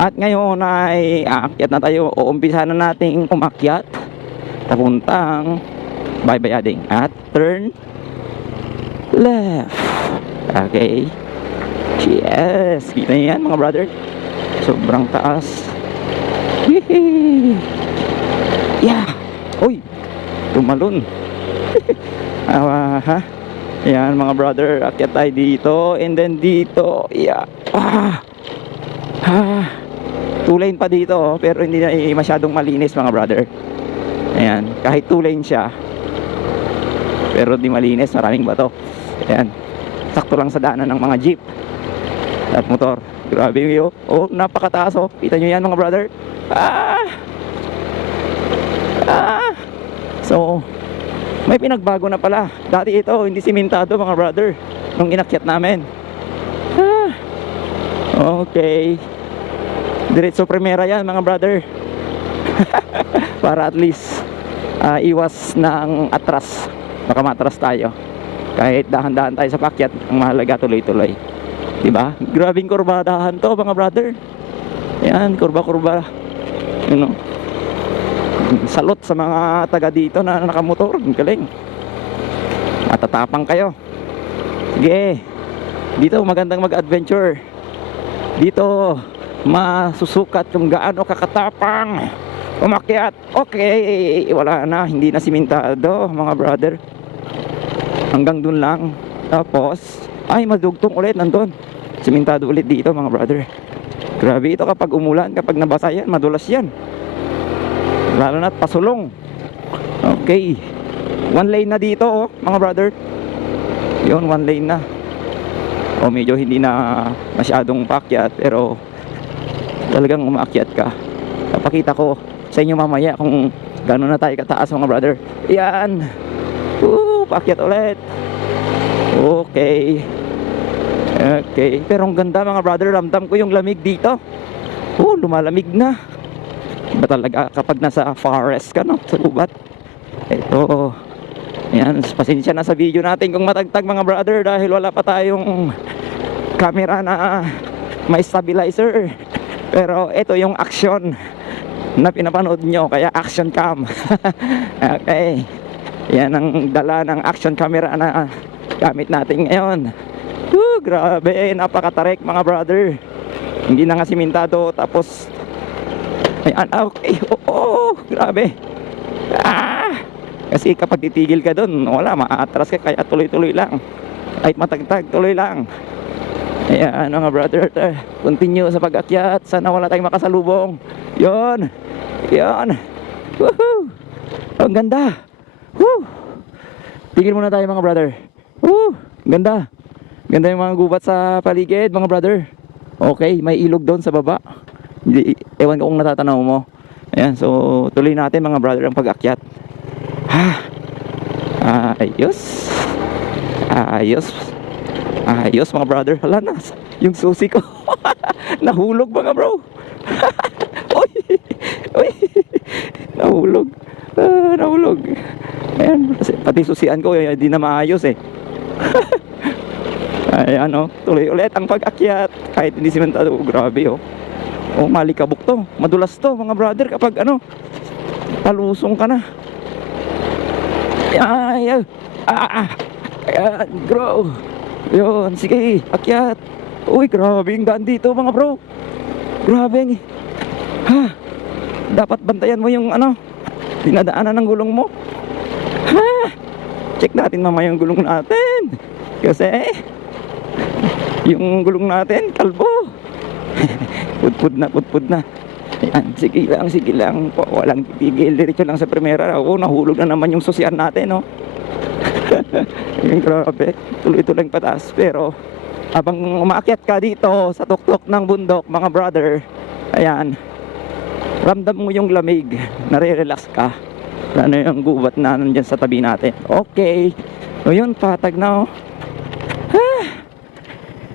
At ngayon ay aakyat na tayo. Uumpisa na nating umakyat papuntang Baybayading at turn left. Okay. Yes, kita niyo yan mga brother, sobrang taas. Hihi. Yeah. Uy, tumalon. Ha? Yan mga brother, akyat tayo dito. And then dito, yeah. Two lane pa dito, pero hindi na masyadong malinis mga brother. Ayan, kahit two lane siya, pero di malinis, maraming bato. Ayan, sakto lang sa daanan ng mga jeep at motor. Grabe yun. Oh, napakataas oh. Kita nyo yan mga brother. So, may pinagbago na pala. Dati ito, hindi simentado mga brother, nung inakyat namin. Okay. Diretso primera yan mga brother. Para at least iwas ng atras. Baka matras tayo. Kahit dahan-dahan tayo sa pakyat, ang mahalaga tuloy-tuloy. Diba? Grabing kurbadahan to mga brother. Yan, kurba-kurba. You know, salot sa mga taga dito na nakamotor. Ang galing. Matatapang kayo. Sige. Dito magandang mag-adventure. Dito masusukat kung gaano kakatapang umakyat. Okay, wala na, hindi na simentado mga brother. Hanggang dun lang. Tapos ay madugtong ulit nandun. Simentado ulit dito mga brother. Grabe ito kapag umulan, kapag nabasa yan, madulas yan. Lalo na't pasulong. Okay. One lane na dito oh, mga brother. Yun, one lane na. O medyo hindi na masyadong pakyat, pero talagang umaakyat ka. Papakita ko sa inyo mamaya kung gano'n na tayo kataas mga brother. Yan. Pakyat ulit. Okay. Okay. Pero ang ganda mga brother, ramdam ko yung lamig dito. Lumalamig na. Iba talaga kapag nasa forest ka, no? Sa gubat. Ito. Yan, pasensya na sa video natin kung matagtag mga brother, dahil wala pa tayong camera na may stabilizer. Pero ito yung action na pinapanood nyo, kaya action cam. Okay. Yan ang dala ng action camera na gamit natin ngayon. Grabe, napakatarik mga brother. Hindi na nga simentado, tapos ayan, okay. Grabe. Kasi kapag titigil ka doon, wala, maatras ka, kaya tuloy-tuloy lang. Kahit matagtag, tuloy lang. Ayan mga brother, continue sa pag-akyat. Sana wala tayong makasalubong. Yon. Woohoo. Ang ganda. Tigil muna tayo mga brother. Ganda. Ganda yung mga gubat sa paligid mga brother. Okay, may ilog doon sa baba. Ewan ko kung natatanaw mo. Ayan, so tuloy natin mga brother ang pag-akyat. Ayos mga brother. Hala na, yung susi ko nahulog mga bro. Uy, nahulog. Ayan, pati susian ko hindi na maayos eh. Ayan tuloy ulit ang pag-akyat kahit hindi simentado. Grabe malikabok to, madulas to mga brother kapag palusong ka na. Ayan, bro. Yun, sige, akyat. Uy, grabe yung daan dito mga bro. Grabe. Dapat bantayan mo yung dinadaanan ng gulong mo. Check natin mamaya yung gulong natin. Kasi yung gulong natin, kalbo. Pudpud na. Ayan, sige lang po, walang pipigil, diretso lang sa primera. Nahulog na naman yung susian natin Yung grabe, tuloy-tuloy pataas. Pero habang umaakyat ka dito sa tuktok ng bundok mga brother, ayan, ramdam mo yung lamig, nare-relax ka. Ano yung gubat na nandyan sa tabi natin. Okay, yun, patag na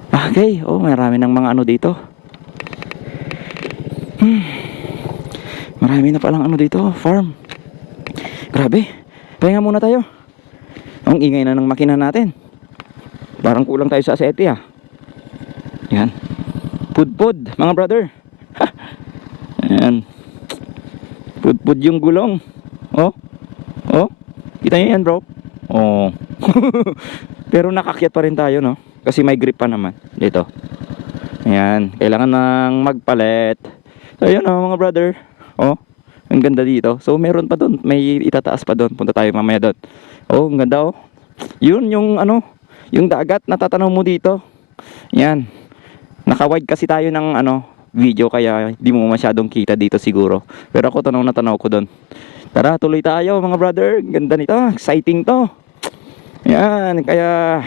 Okay, marami ng mga dito. Marami na palang dito, farm. Grabe. Pahinga muna tayo. Ang ingay na ng makina natin. Parang kulang tayo sa asete Yan. Pudpud, mga brother. Ayan. Pudpud yung gulong. Oh. Oh. Kita niyo yan, bro? Oh. Pero nakakyat pa rin tayo, no? Kasi may grip pa naman dito. Ayan. Kailangan nang magpalit. So, ayun, oh, mga brother. Oh. Ang ganda dito. So, meron pa doon. May itataas pa doon. Punta tayo mamaya doon. Oh, ang ganda, oh. Yun, yung ano, yung dagat. Natatanaw mo dito. Ayan. Naka-wide kasi tayo ng ano, video. Kaya di mo masyadong kita dito siguro. Pero ako, tanaw na tanaw ko doon. Tara, tuloy tayo, mga brother. Ganda nito. Exciting to. Ayan. Kaya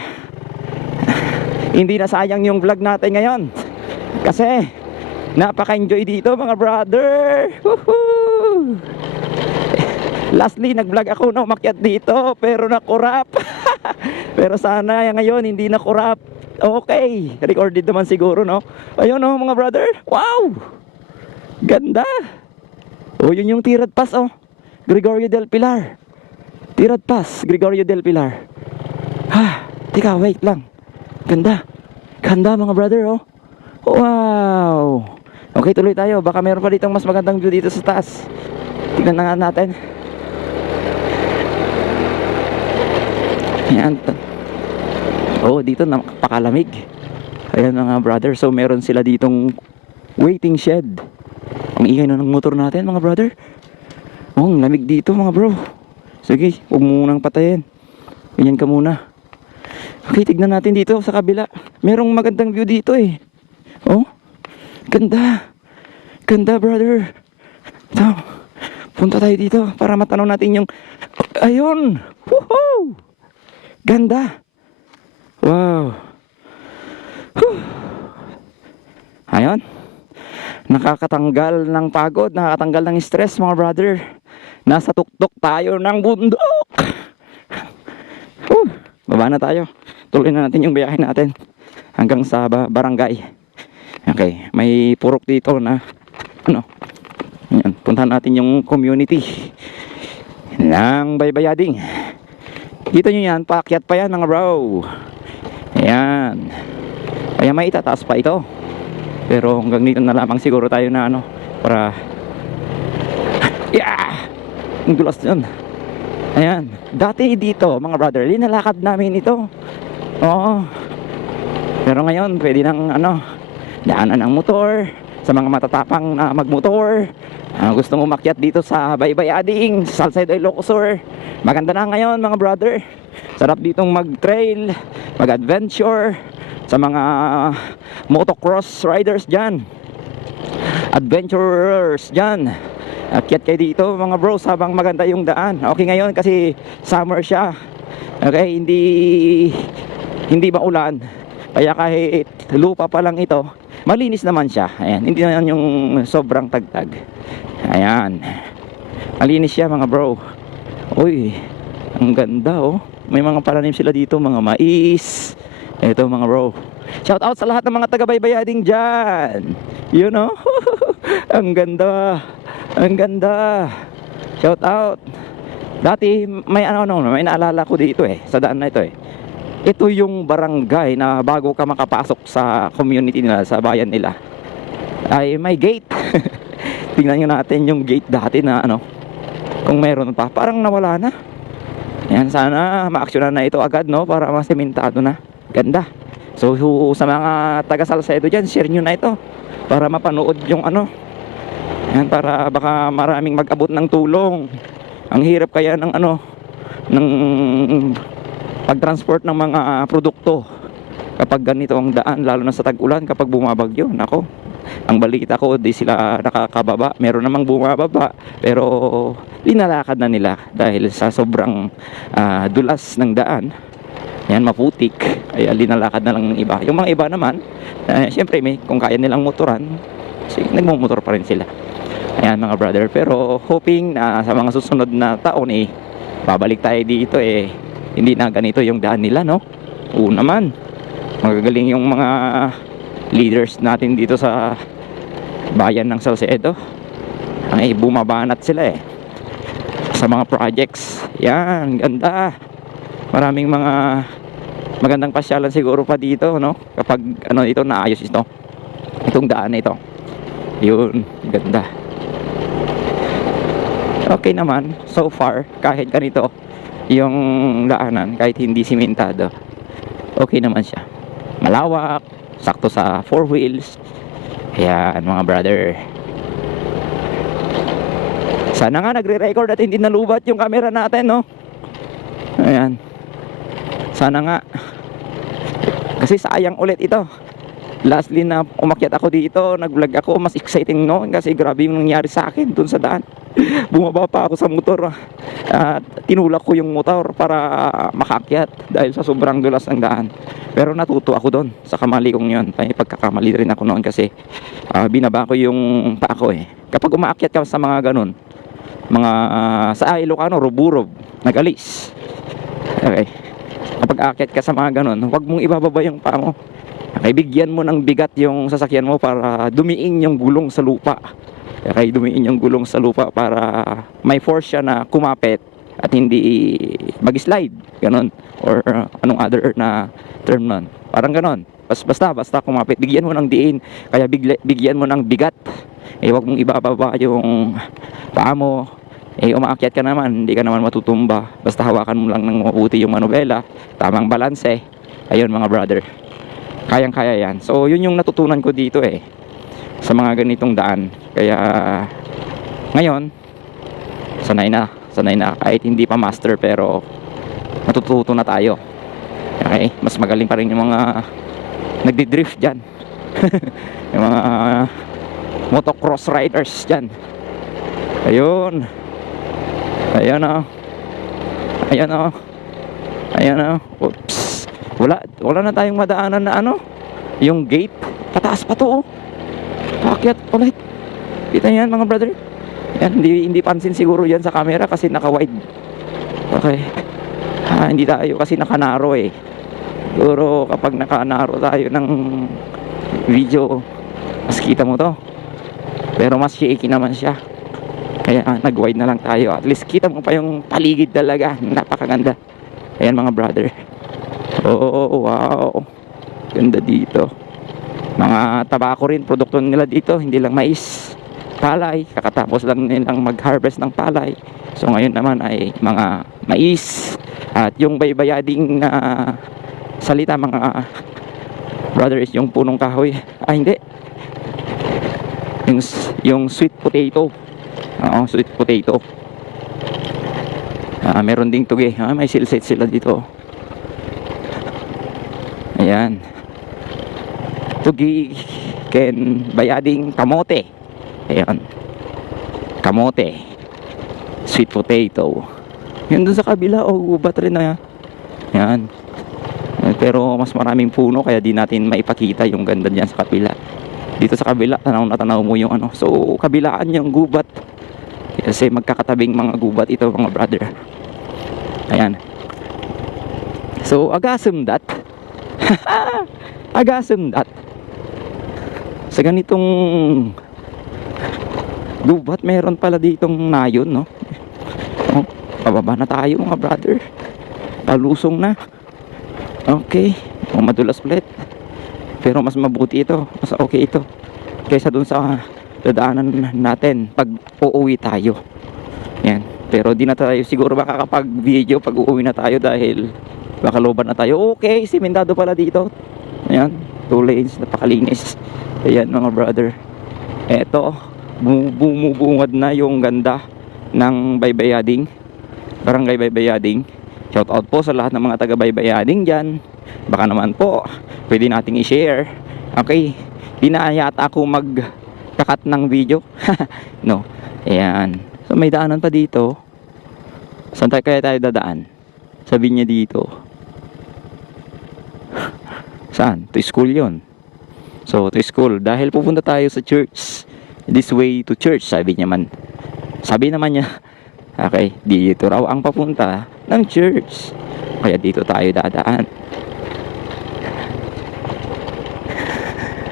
hindi na sayang yung vlog natin ngayon. Kasi napaka-enjoy dito, mga brother. Woohoo! Lastly, nag-vlog ako na umakyat dito, pero nakurap. Pero sana ngayon hindi nakurap. Okay, recorded naman siguro, no? Ayun, no, mga brother. Wow! Ganda. Oh, yun yung Tirad Pass, oh. Gregorio del Pilar. Tirad Pass, Gregorio del Pilar. Ha, tika, wait lang. Ganda. Ganda, mga brother, oh. Wow. Okay, tuloy tayo. Baka meron pa ditong mas magandang view dito sa taas. Tignan na nga natin. Ayan. Oh, dito napakalamig. Ayan, mga brother. So, meron sila ditong waiting shed. Ang ingay na ng motor natin, mga brother. Oh, ang lamig dito, mga bro. Sige, huwag mo munang patayin. Ganyan ka muna. Okay, tignan natin dito sa kabila. Merong magandang view dito eh. Oh, ganda. Ganda, brother. Ito, punta tayo dito para matanaw natin yung... Ayun! Woohoo! Ganda. Wow. Whew. Ayun. Nakakatanggal ng pagod, nakakatanggal ng stress, mga brother. Nasa tuktok tayo ng bundok. Baba na tayo. Tuloy na natin yung biyahe natin hanggang sa barangay. Okay, may purok dito na ano. Ayan, puntahan natin yung community ng Baybayading. Dito nyo yan, paakyat pa yan, mga bro. Ayan. Kaya may itataas pa ito. Pero hanggang dito na lamang siguro tayo na ano, para yeah! Ang dulas yun. Ayan. Dati dito, mga brother, linalakad namin ito. Oo. Pero ngayon, pwede nang ano, daanan ng motor. Sa mga matatapang na magmotor, gusto mo makyat dito sa Baybayading, Salcedo, Ilocos, maganda na ngayon, mga brother. Sarap ditong mag-trail, mag-adventure. Sa mga motocross riders dyan, adventurers dyan, akyat kayo dito, mga bros, habang maganda yung daan. Okay ngayon kasi summer siya. Okay, hindi maulan. Kaya kahit lupa pa lang ito, malinis naman siya. Ayan, hindi naman yung sobrang tagtag. Ayan. Malinis siya, mga bro. Uy, ang ganda, oh. May mga pananim sila dito, mga mais. Ito, mga bro. Shout out sa lahat ng mga taga-Baybayading dyan. You know? Ang ganda. Ang ganda. Shout out. Dati may may naalala ko dito eh, sa daan na ito eh. Ito yung barangay na bago ka makapasok sa community nila, sa bayan nila, ay may gate. Tingnan nyo natin yung gate dati na ano, kung meron pa. Parang nawala na. Yan, sana ma-actionan na ito agad, no, para masementado na. Ganda. So sa mga taga Salcedo dyan, share nyo na ito para mapanood yung ano. Yan, para baka maraming mag-abot ng tulong. Ang hirap kaya ng ano, ng pag-transport ng mga produkto kapag ganito ang daan, lalo na sa tag-ulan, kapag bumabagyo. Nako, ang balita ko, di sila nakakababa. Meron namang bumababa, pero linalakad na nila dahil sa sobrang dulas ng daan. Yan, maputik. Ay linalakad na lang ng iba. Yung mga iba naman, syempre kung kaya nilang motoran, nagmumotor pa rin sila. Ayan, mga brother. Pero hoping na sa mga susunod na taon babalik tayo dito hindi na ganito yung daan nila, no? Oo naman. Magagaling yung mga leaders natin dito sa bayan ng Salcedo. Ay bumabanat sila sa mga projects. Yan, ganda. Maraming mga magandang pasyalan siguro pa dito, no? Kapag ito naayos ito. Itong daan na ito. Yun, ganda. Okay naman so far, kahit ganito yung daanan, kahit hindi simentado, okay naman siya. Malawak, sakto sa 4 wheels. Ayan mga brother. Sana nga nagre-record at hindi nalubat yung camera natin, no? Ayan. Sana nga. Kasi sayang ulit ito. Lastly na umakyat ako dito, nag-vlog ako, mas exciting noon kasi grabe yung nangyari sa akin dun sa daan. Bumaba pa ako sa motor at tinulak ko yung motor para makakyat dahil sa sobrang dulas ng daan. Pero natuto ako doon sa kamali kong yun. May pagkakamali rin ako noon kasi binaba ko yung paa ko eh. Kapag umaakyat ka sa mga ganun, mga sa Ilocano, ruburob, nag-alis. Okay. Kapag aakyat ka sa mga ganun, huwag mong ibababa yung paa mo. Okay, bigyan mo ng bigat yung sasakyan mo para dumiin yung gulong sa lupa. Okay, dumiin yung gulong sa lupa para may force siya na kumapit at hindi mag-slide. Ganon. Or anong other na term nun. Parang ganon. Basta kumapit. Bigyan mo ng diin. Kaya bigyan mo ng bigat. Eh, huwag mong ibababa yung paa mo. Eh, umaakyat ka naman. Hindi ka naman matutumba. Basta hawakan mo lang ng mabuti yung manubela. Tamang balanse. Ayun mga brother. Kayang-kaya yan. So, yun yung natutunan ko dito eh. Sa mga ganitong daan. Kaya, ngayon, sanay na. Kahit hindi pa master, pero matututo na tayo. Okay? Mas magaling pa rin yung mga nagdi-drift dyan. Yung mga motocross riders dyan. Ayun. Ayan o. Oops. Wala na tayong madaanan na ano, yung gate, pataas pa to oh. Paakyat ulit. Kita yan mga brother. Yan, hindi pansin siguro yan sa camera kasi naka-wide. Okay. Hindi tayo kasi naka-narrow eh. Siguro kapag naka-narrow tayo ng video, mas kita mo to. Pero mas shaky naman siya. Kaya nag-wide na lang tayo. At least kita mo pa yung paligid talaga. Napakaganda. Ayan mga brother. Oh, wow. Ganda dito. Mga tabako rin, produkto nila dito. Hindi lang mais, palay. Kakatapos lang nilang mag-harvest ng palay. So ngayon naman ay mga mais. At yung baybayading salita mga brother is yung punong kahoy. Hindi. Yung sweet potato. Oo, sweet potato. Meron ding tugi. May silsit sila dito. Ayan. Tugi ken bayading kamote. Ayan. Kamote. Sweet potato. Yun dun sa kabila. Gubat rin na. Ayan. Pero mas maraming puno kaya di natin maipakita yung ganda dyan sa kabila. Dito sa kabila, tanaw na tanaw mo yung ano. So, kabilaan yung gubat. Kasi magkakatabing mga gubat ito mga brother. Ayan. So, agasem that. Agasem that. Sa ganitong gubat, meron pala ditong nayon, no? Oh, pababa na tayo mga brother. Palusong na. Okay. Madulas ulit. Pero mas mabuti ito. Mas okay ito. Kaysa dun sa dadaanan natin pag uuwi tayo. Yan. Pero di na tayo siguro makakapag-video pag uuwi na tayo dahil baka loban na tayo. Okay, simentado pala dito. Ayan, 2 lanes, napakalinis. Ayan mga brother. Eto, bumubungad na yung ganda ng Baybayading. Barangay Baybayading. Shout out po sa lahat ng mga taga Baybayading dyan. Baka naman po, pwede nating i-share. Okay, di na yata ako magkakat ng video. No, ayan. So may daanan pa dito. Saan kaya tayo dadaan? Sabi niya dito. Saan? To school yon. So to school. Dahil pupunta tayo sa church. This way to church. Sabi naman niya. Okay, dito raw ang papunta ng church. Kaya dito tayo dadaan.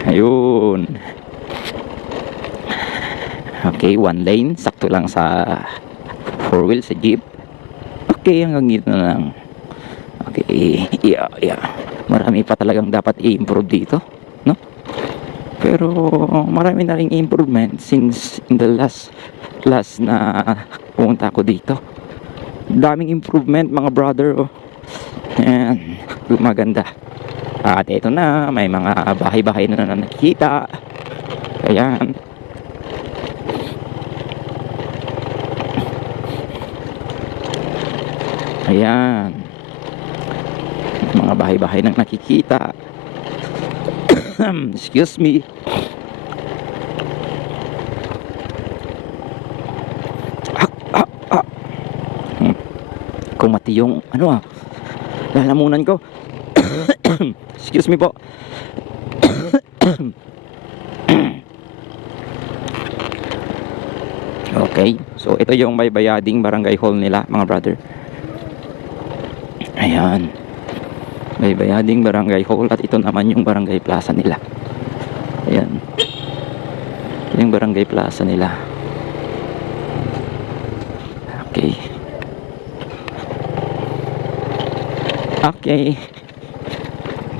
Ayun. Okay, 1 lane. Sakto lang sa 4 wheels sa jeep. Okay, hanggang dito na lang. Okay, yeah. Marami pa talagang dapat i-improve dito, no? Pero marami na ring improvement since in the last na pumunta ako dito. Daming improvement mga brother. Oh. Ayan, maganda. At ito na, may mga bahay-bahay na nakikita. Ayan. Ayan. Mga bahay-bahay na nakikita. Excuse me. Kumati yung ano lalamunan ko. Excuse me po. Okay, so ito yung may bayading barangay hall nila mga brother. Ayan, may bayading barangay hall at ito naman yung barangay plaza nila. Ayan, yung barangay plaza nila. Okay. Okay.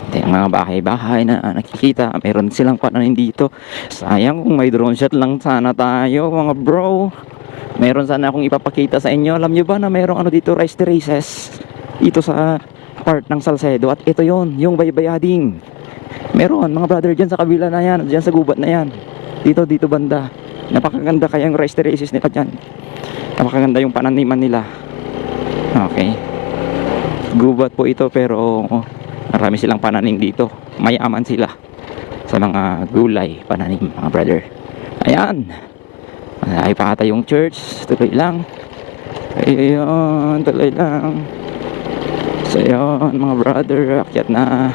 Ito yung mga bahay-bahay na nakikita. Meron silang pananim dito. Sayang kung may drone shot lang sana tayo mga bro. Meron sana akong ipapakita sa inyo. Alam nyo ba na merong ano dito, rice terraces dito sa part ng Salcedo. At ito yon, yung baybayading. Meron mga brother dyan sa kabila na yan, dyan sa gubat na yan. Dito banda. Napakaganda kaya yung rice terraces nila dyan. Napakaganda yung pananiman nila. Okay. Gubat po ito pero marami silang pananim dito. Mayaman sila sa mga gulay, pananim mga brother. Ayan. Ay pa ata yung church. Tuloy lang. Ayun, tuloy lang. So yun mga brother, akyat na.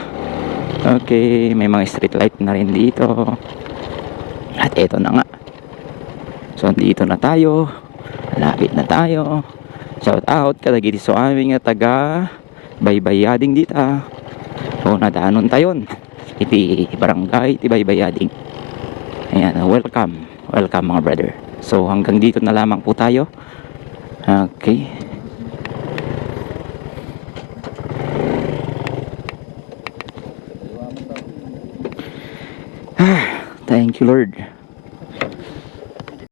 Okay, may mga street light na rin dito. At eto na nga. So dito na tayo. Malapit na tayo. Shout out kadagiti so aming taga baybayading dito. O nadaanon tayon. Iti barangay iti baybayading. Ayan, welcome. Welcome mga brother. So hanggang dito na lamang po tayo. Okay. Thank you Lord.